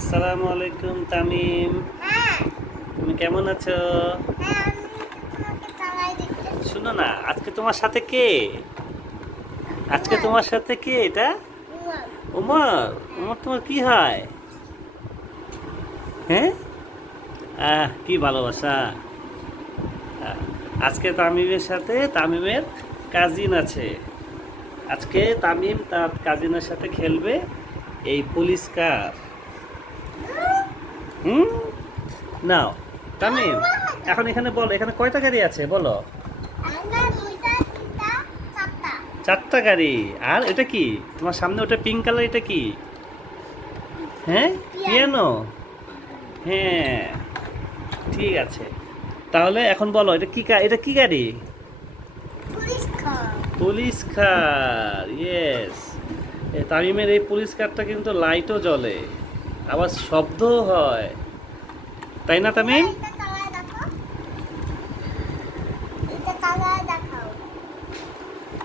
আসসালামু আলাইকুম তামিম, তুমি কেমন আছো? শুনো না, আজকে তোমার সাথে কে? আজকে তোমার সাথে কে এটা? উমর। উমর তোমার কি হয়? হ্যাঁ, কি ভালোবাসা। আহ, আজকে তামিমের সাথে তামিমের কাজিন আছে। আজকে তামিম তার কাজিনের সাথে খেলবে এই পুলিশ কার। হুম, নাও তামিম, এখন এখানে বলো, এখানে কয়টা গাড়ি আছে বলো? চারটা গাড়ি। আর এটা কি তোমার সামনে, ওটা পিঙ্ক কালার, এটা কি? হ্যাঁ, পিয়ানো। হ্যাঁ, ঠিক আছে। তাহলে এখন বলো, এটা কি এটা কি গাড়ি? পুলিশ কার, ইয়েস। তামিমের এই পুলিশ কারটা কিন্তু লাইটও জ্বলে, আবার শব্দও হয়, তাই না তামিম?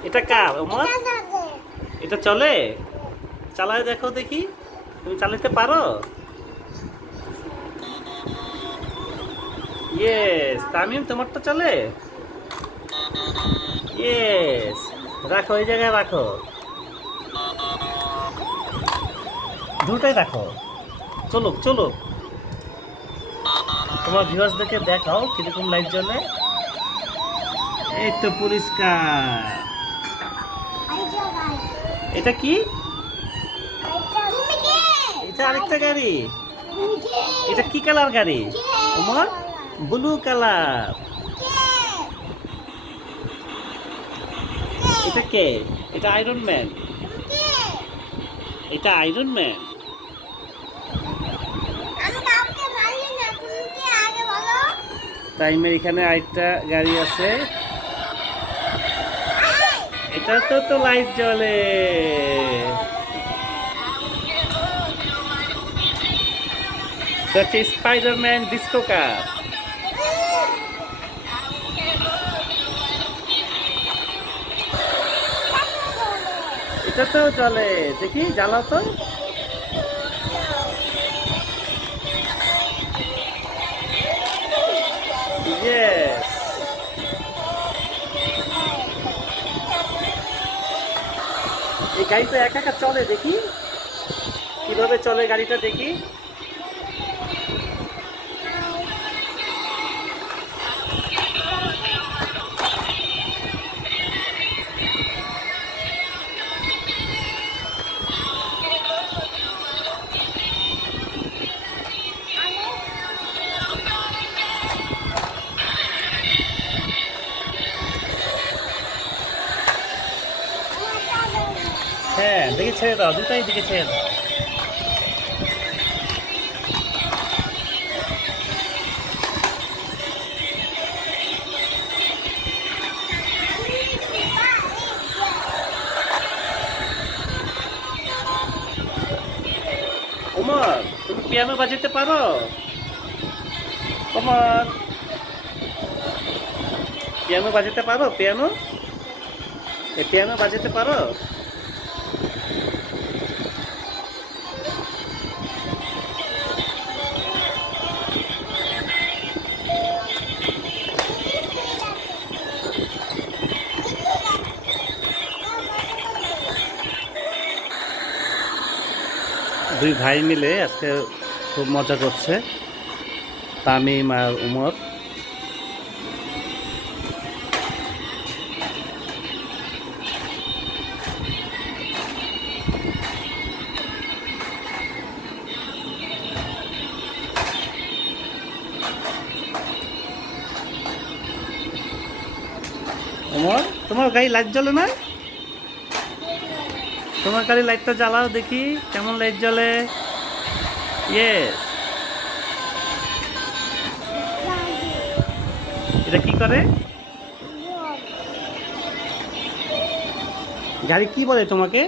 এটা কার ওমর? এটা চলে? চালায় দেখো দেখি, তুমি চালাতে পারো? ইয়েস, তামিম তোমারটা চলে। ইয়েস, রাখো এই জায়গায় রাখো, দুটাই রাখো। চলুক চলুক, তোমার ভিউয়ার্সদেরকে দেখাও কিরকম লাইট জ্বলে। এই তো পরিষ্কার। এটা কি? এটা আরেকটা গাড়ি। এটা কি কালার গাড়ি ওমর? Blue colour. এটা কে? এটা আয়রন ম্যান। এটা আয়রন ম্যান। টাইমের এখানে আরেকটা গাড়ি আছে, এটা তো লাইট জ্বলে। এটা হচ্ছে স্পাইডারম্যান ডিস্কো কার। এটা তো জ্বলে, দেখি জ্বালাও তো। ইয়েস, এই গাড়িটা একা একা চলে, দেখি কিভাবে চলে গাড়িটা, দেখি। হ্যাঁ, দেখি ছেড়ে দাও, দুটাই দিকে ছেড়ে দাও। ওমর, তুমি পিয়ানো বাজাতে পারো? ওমর, পিয়ানো বাজাতে পারো? পিয়ানো, এই পিয়ানো বাজাতে পারো? দুই ভাই মিলে আজকে খুব মজা করছে, তামিম আর উমর। উমর, তোমার গাড়ি লাইট জ্বলে না? তোমার গাড়ি লাইটটা জ্বালাও দেখি, কেমন লাইট জ্বলে। ইয়েস। এটা কি করে? গাড়ি কি বলে তোমাকে?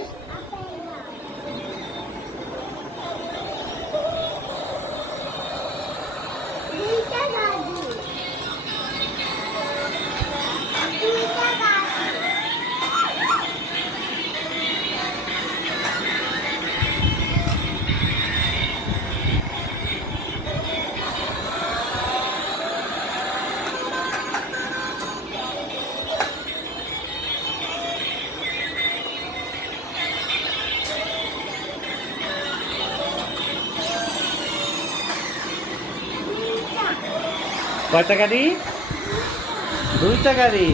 কয়টা গাড়ি? দুইটা গাড়ি।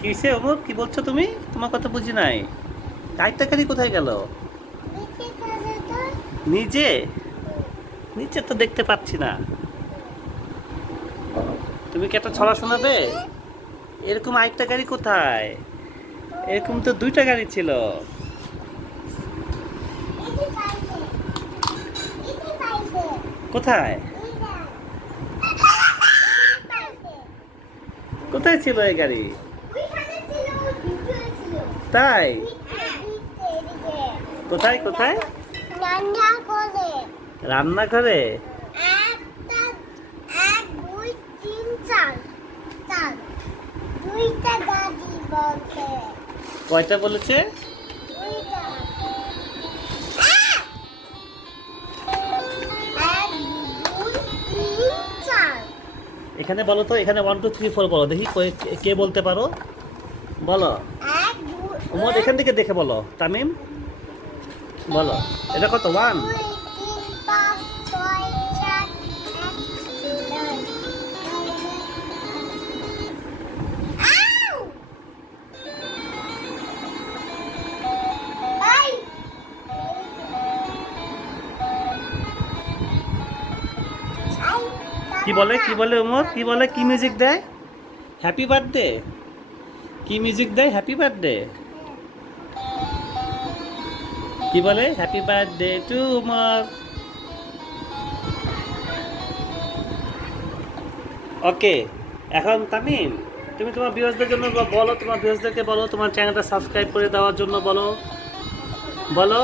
কিসে ওমর, কি বলছো তুমি? তোমার কথা বুঝি নাই। আরেকটা গাড়ি কোথায় গেল? নিচে? নিচে তো দেখতে পাচ্ছি না। তুমি কি একটা ছড়া শোনাবে? এরকম আরেকটা গাড়ি কোথায়? এরকম তো দুইটা গাড়ি ছিল। কোথায়? কোথায় ছিল এই গাড়ি? তাই? কোথায় কোথায়? রান্নাঘরে। কয়টা বলেছে? এখানে বলো তো, এখানে 1 2 3 4 বলো দেখি, কে বলতে পারো বলো। ওমর এখান থেকে দেখে বলো। তামিম বলো, এটা কত? 1 কি বলে, কি বলে ওমর, কি বলে, কি মিউজিক দেয়? Happy birthday. কি মিউজিক দেয়? Happy birthday. কি বলে? Happy birthday to Omar. Okay, এখন তামিম তুমি তোমার ভিউয়ার্সদের জন্য বলো, তোমার ভিউয়ার্সদেরকে বলো তোমার চ্যানেলটা সাবস্ক্রাইব করে দেওয়ার জন্য বলো, বলো।